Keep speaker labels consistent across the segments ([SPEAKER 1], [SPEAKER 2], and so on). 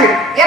[SPEAKER 1] Tiago,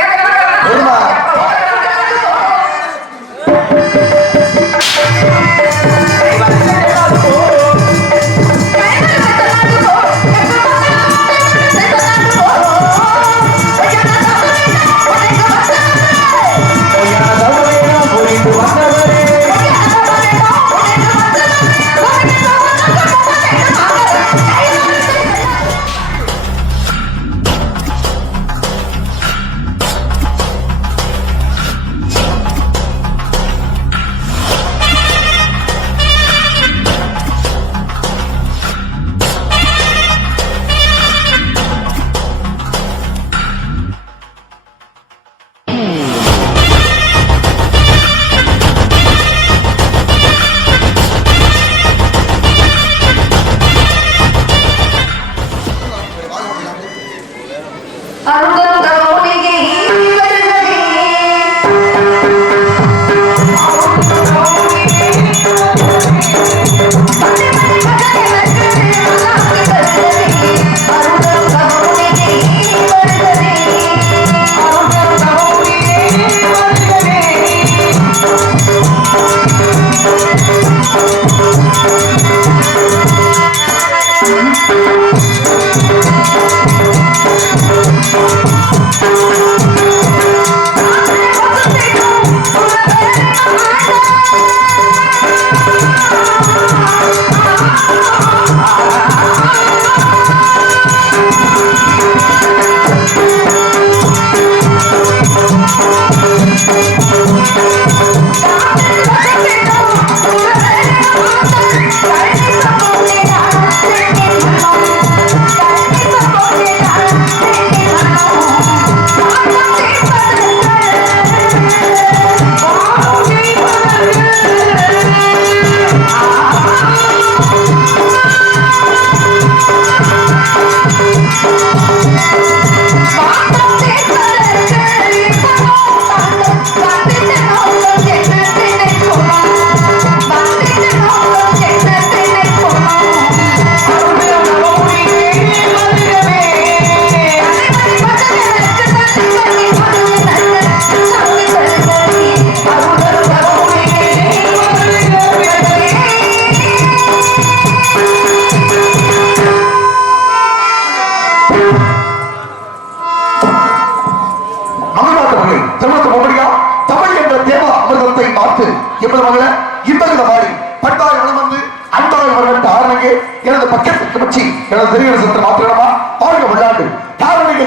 [SPEAKER 1] எனது பக்கத்துக்கு வச்சு எனது மாத்திரமா வாழ்க விளையாண்டு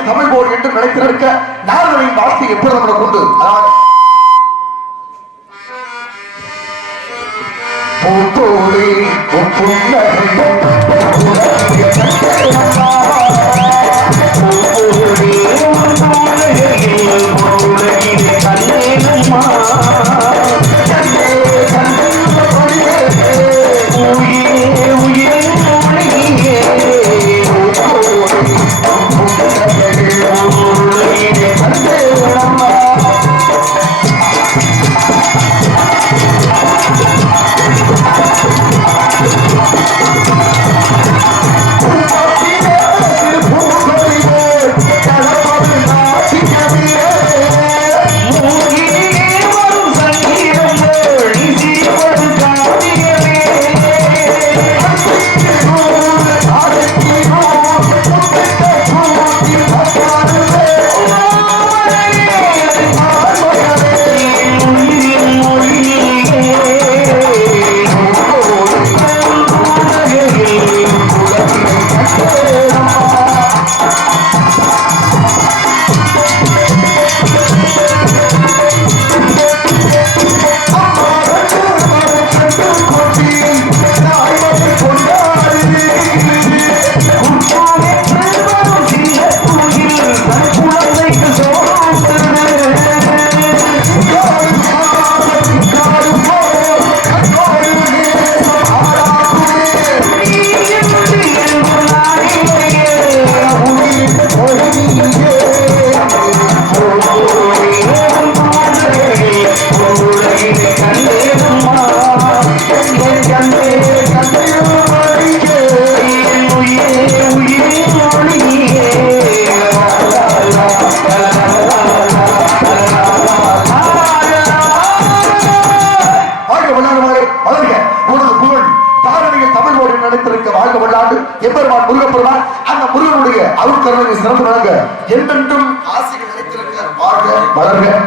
[SPEAKER 1] தமிழ் போர் என்று நினைத்திருக்க நாரணியின் வாழ்க்கை எப்படி நம்மளை கொண்டு அதாவது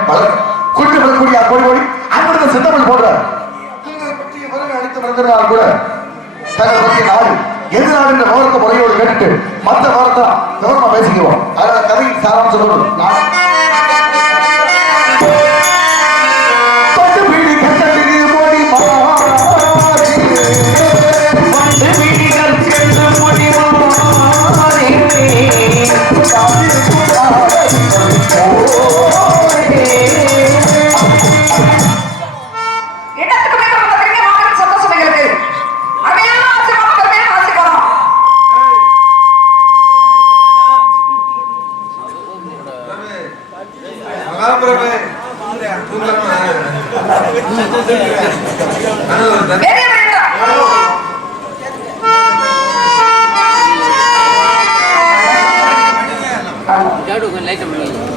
[SPEAKER 1] வளர்க குறித்து கொண்டு வரக்கூடிய கோடி அன்பு சித்தமிழ் போடுறார். உங்களை வந்திருந்தால் கூட தங்களை பற்றிய நாடு எது நாடு என்ற விவரத்தை முறையோடு கேட்டுட்டு மற்ற விவரத்தை விவரமா பேசிக்குவோம். அதனால கதையின் சாராம்சம் சொல்லணும் நான் และชลบุรี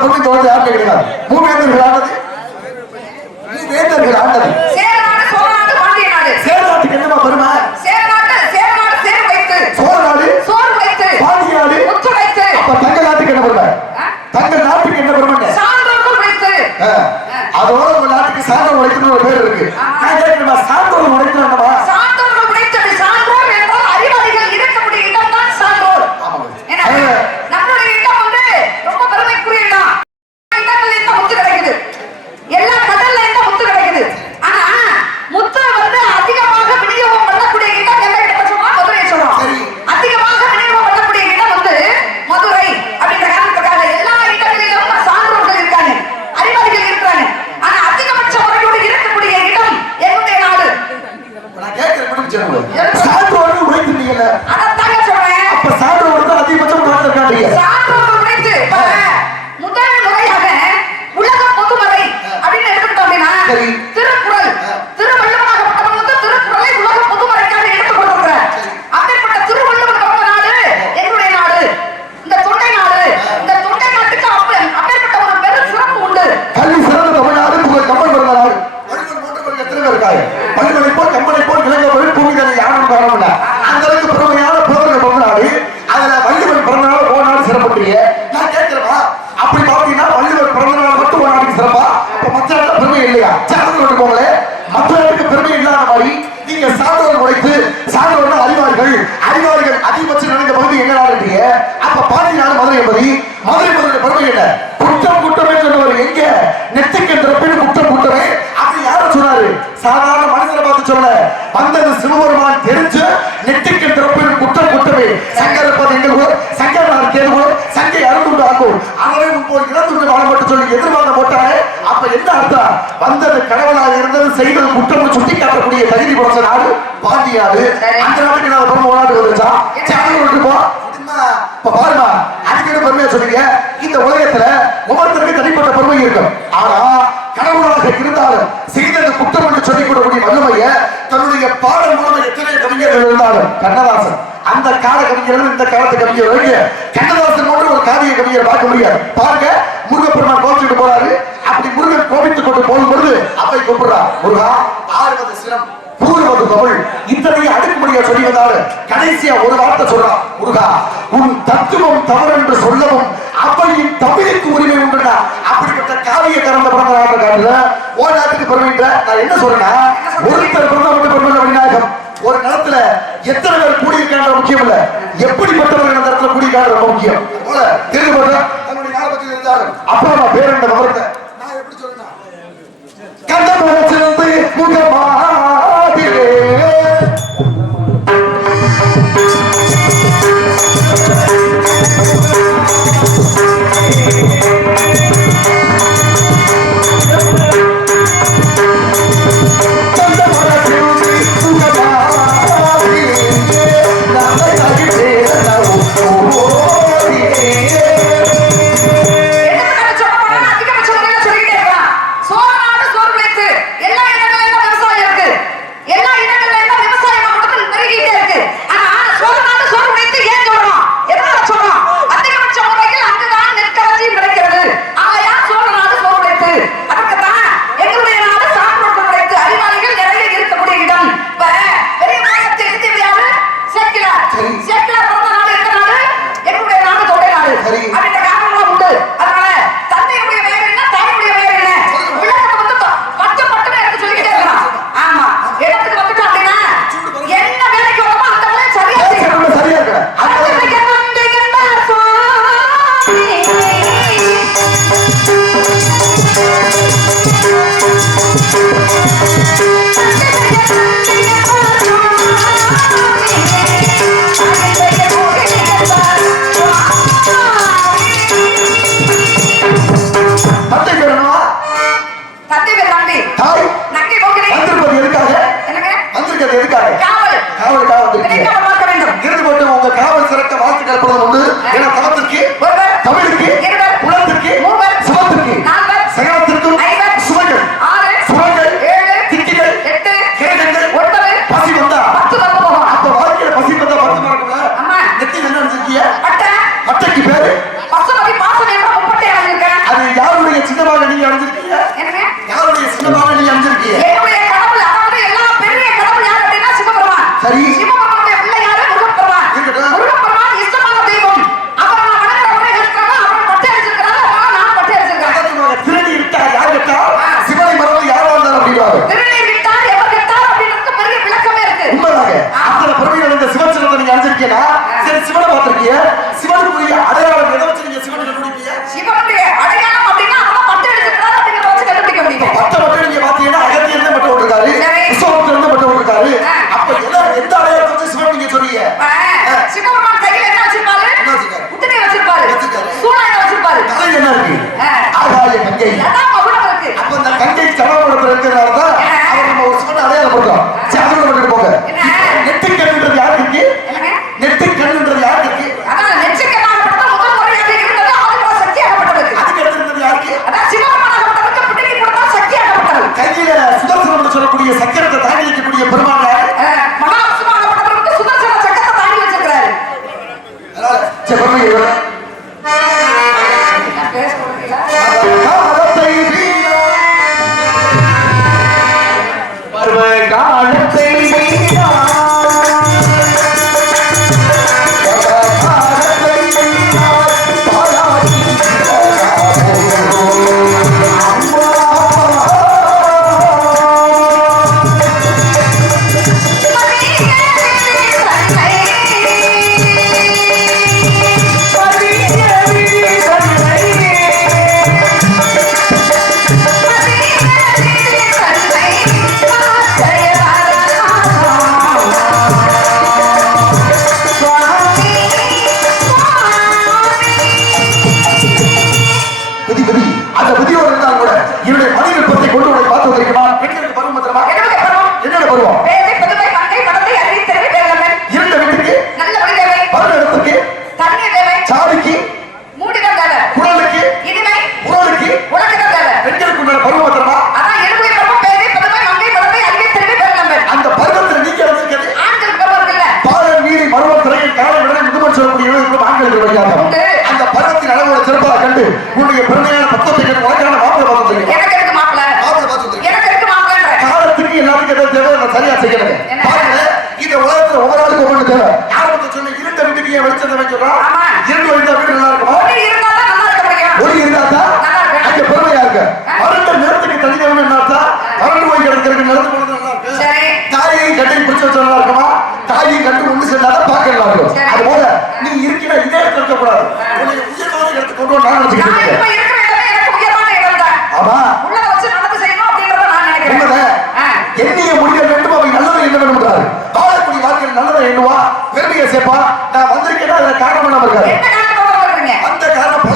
[SPEAKER 1] பெருமை தொடர்ந்து யாருமே கிடையாது மூவேந்தர்கள் ஆனது மூவேந்தர்கள் ஆனது
[SPEAKER 2] சேர நாடு சோழ நாடு பாண்டிய நாடு.
[SPEAKER 1] சேர நாட்டுக்கு என்னமா பெருமை?
[SPEAKER 2] சேர நாட்டு சேர நாடு சேர் வைத்து.
[SPEAKER 1] சோழ நாடு
[SPEAKER 2] சோறு வைத்து.
[SPEAKER 1] பாண்டிய நாடு. அப்ப தங்க நாட்டுக்கு என்ன பெருமை? தங்க நாட்டுக்கு என்ன ஆ. அதோட உங்க நாட்டுக்கு சான்றோர் உழைக்கணும் ஒரு பேர் இருக்கு. நான் கேட்கிறேன் உழைக்கணும்மா
[SPEAKER 2] அதைத்தாங்க சொல்றேன்.
[SPEAKER 1] அப்ப சான்றோர் தான் அதிகபட்சம் இருக்காங்க
[SPEAKER 2] சான்றோர்கள் உழைத்து பாருங்க, முதல் முறையாக உலக பொதுமறை அப்படின்னு எடுத்துக்கிட்டோம் அப்படின்னா
[SPEAKER 1] சரி.
[SPEAKER 2] திருக்குறள் திருவள்ளுவராகப்பட்டவன் வந்து திருக்குறளை உலக பொதுமறைக்காக எடுத்துக் கொண்டிருக்கிறார் அப்படிப்பட்ட திருவள்ளுவர் பிறந்த நாடு எங்களுடைய நாடு இந்த தொண்டை நாடு இந்த தொண்டை நாட்டுக்கு அப்ப அப்பேற்பட்ட ஒரு பெரும் சிறப்பு உண்டு
[SPEAKER 1] கல்வி சிறந்த தமிழ்நாடு புகழ் கம்பன் பிறந்த நாடு வள்ளுவர் போன்றவர்கள் எத்தனை பேர் இருக்காங்க வள்ளுவனை போல் கம்பனை போல் இளைஞர்கள் பூமி தன்னை யாரும் காரணம் இல்ல அந்த அளவுக்கு பெருமையான புலவர்கள் பிறந்த நாடு அதுல வள்ளுவர் பிறந்த நாள் ஒரு நாள் சிறப்புறீங்க நான் கேட்கிறேமா அப்படி பாத்தீங்கன்னா வள்ளுவர் பிறந்த நாள் மட்டும் ஒரு நாளைக்கு சிறப்பா இப்ப மற்ற நாட்டுல பெருமை இல்லையா சேர்ந்து கொண்டு போங்களே மற்ற நாட்டுக்கு பெருமை இல்லாத மாதிரி நீங்க சான்றோர் உழைத்து சான்றோர் அறிவாளிகள் அறிவாளிகள் அதிகபட்சம் நிறைந்த பகுதி எங்க நாடுன்றீங்க அப்ப பாதி நாடு மதுரை என்பது மதுரை மதுரை பெருமை என்ன குற்றம் குற்றமே சொன்னவர் நெற்றிக்கின்ற நெத்திக்கு திறப்பில் குற்றம் குற்றமே அப்படி யார சொன்னாரு? சாதாரண மனிதனை பார்த்து சொல்ல. வந்தது சிவபெருமான் தெரிஞ்சு நெற்றிக்கின்ற திறப்பில் குற்றம் குற்றமே சங்கரப்பது இருப்பது எங்க ஊர் சங்கர் நான் சங்கை அருந்துண்டு ஆகும். அவரே முன்போல் இறந்துண்டு வாழப்பட்டு சொல்லி எதிர்வாங்க போட்டாரு அப்ப என்ன அர்த்தம்? வந்தது கடவுளாக இருந்தது செய்தது குற்றம் சுட்டி காட்டக்கூடிய தகுதி படைச்ச நாடு பாண்டியாடு அந்த நாட்டுக்கு நான் ரொம்ப நாடு வந்துச்சா சேனல் போ. இப்ப பாருமா அடிக்கடி பெருமையா சொன்னீங்க? இந்த உலகத்துல ஒவ்வொருத்தருக்கு தனிப்பட்ட பெருமை இருக்கும். ஆனா கடவுளாக இருந்தாலும் செய்தது குற்றம் என்று சொல்லிக் கொடுக்கக்கூடிய வல்லமைய தன்னுடைய பாடல் மூலமாக எத்தனை கவிஞர்கள் இருந்தாலும் கண்ணதாசன் அந்த கால கவிஞர்கள் இந்த காலத்து கவிஞர் கண்ணதாசன் போன்ற ஒரு காவிய கவிஞர் பார்க்க முடியாது. பாருங்க முருகப்பெருமான் கோபிச்சுட்டு போறாரு. அப்படி முருகன் கோபித்துக் கொண்டு போகும்பொழுது அவை கூப்பிடுறா முருகா ஆறுவது சிரம் பூர்வது தமிழ். இத்தனை அடுக்குமுறையா சொல்லி வந்தாலும் கடைசியா ஒரு வார்த்தை சொல்றான் முருகா உன் தத்துவம் தவறு என்று சொல்லவும் அவையின் தமிழுக்கு உரிமை உண்டுடா. அப்படிப்பட்ட காவிய கறந்த பிறந்த நாட்டு காட்டுல ஓ நாட்டுக்கு பெருமைன்ற நான் என்ன சொல்றேன்னா ஒருத்தர் பிறந்த மட்டும் பெருமை விநாயகம். ஒரு நிலத்துல எத்தனை பேர் கூடியிருக்காங்க முக்கியம் இல்ல. எப்படிப்பட்டவர்கள் அந்த இடத்துல கூடியிருக்காங்க ரொம்ப முக்கியம். போல தெரிந்து தன்னுடைய ஞாபகத்தில் இருந்தாரு அப்பா அம்மா பேர் என்ற விவரத்தை? நான் எப்படி சொல்றேன்னா கண்டபுரத்திலிருந்து முகமாதிரே Gracias. வரணும் அது போல நீ இருக்கிற இதே இடத்துல இருக்க கூடாது நான் நினைச்சுக்கிட்டு ஆமா. என்னைய முடிய வேண்டும் அவன் நல்லதை என்ன வேணும் வாழக்கூடிய வாழ்க்கையில் நல்லதை எண்ணுவா? பெருமையை சேர்ப்பா? நான் வந்திருக்கேன்னா அதுல காரணம் இல்லாம
[SPEAKER 2] இருக்காரு
[SPEAKER 1] அந்த காரணம்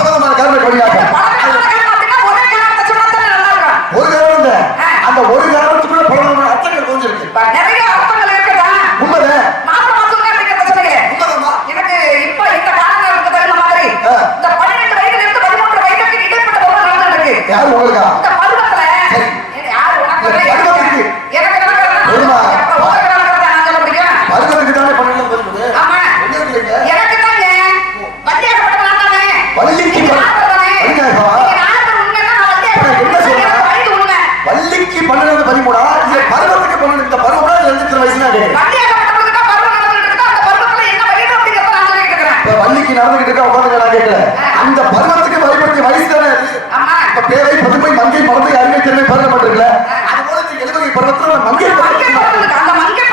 [SPEAKER 1] மங்கை
[SPEAKER 2] அந்த மங்கை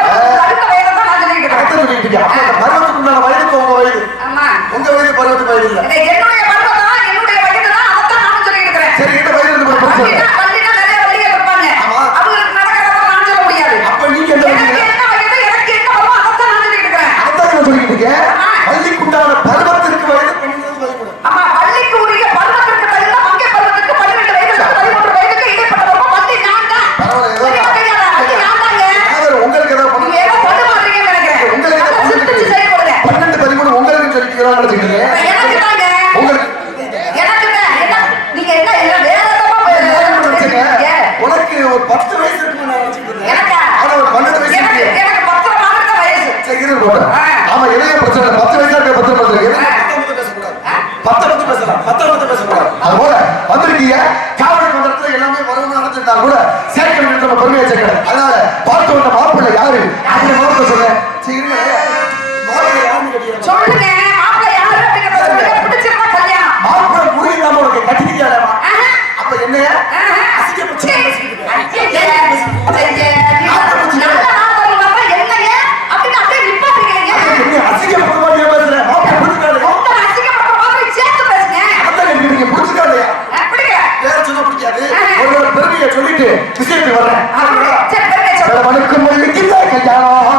[SPEAKER 1] பருவத்துக்குண்டான வயதுக்கு உங்க வயது? உங்க வயது பருவத்து வயது இல்லை
[SPEAKER 2] சொல்லி
[SPEAKER 1] கூட உங்களுக்கு
[SPEAKER 2] சொல்லிக்கிறான்னு வச்சுக்கீங்க
[SPEAKER 1] உங்களுக்கு உனக்கு ஒரு பத்து வயசு ஆனா ஒரு பன்னெண்டு வயசு ஆமா இளைய பிரச்சனை. பத்து வயசா இருக்க பத்து பத்து பத்து பேசலாம். பத்து பத்து பேசக்கூடாது. அது போல வந்திருக்கீங்க. காவல் மன்றத்துல எல்லாமே வரவு நடந்திருந்தா கூட சேர்க்க நம்ம பெருமையா சேர்க்கணும். அதனால பார்த்து வந்த மாப்பிள்ளை யாரு? அந்த மாப்பிள்ளை
[SPEAKER 2] சொல்ற விட்டு விசிட்டு வர்றேன் மனுக்கு மொழிக்கு கல்யாணம்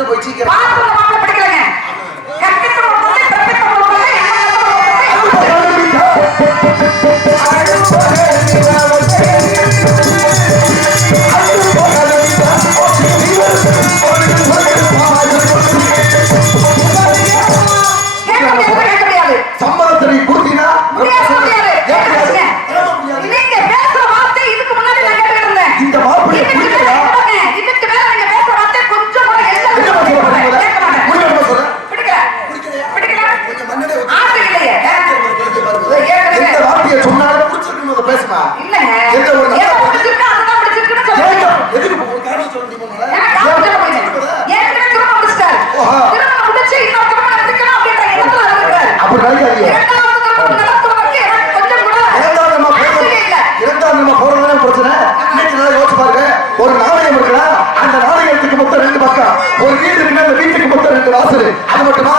[SPEAKER 1] বইছি பேசுமா?
[SPEAKER 2] இல்ல.
[SPEAKER 1] எங்க ஒரு நல்ல
[SPEAKER 2] பிடிச்சிருக்கு அதுதான் பிடிச்சிருக்குன்னு சொல்லுங்க
[SPEAKER 1] ஒரு நாணயம் இருக்குன்னா அந்த நாணயத்துக்கு மொத்தம் ரெண்டு ஒரு வீடு வீட்டுக்கு மொத்தம் ரெண்டு வாசல். அது மட்டுமா?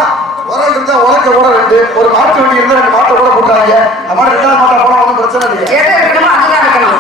[SPEAKER 1] உரம் இருந்தா உலக்க கூட ரெண்டு. ஒரு மாட்டு வண்டி இருந்தா ரெண்டு மாட்டை கூட போட்டாங்க மாட்டை ரெண்டாவது மாட்டை சொன்னது
[SPEAKER 2] எதை இருக்கணுமோ அதுதான் இருக்கணும்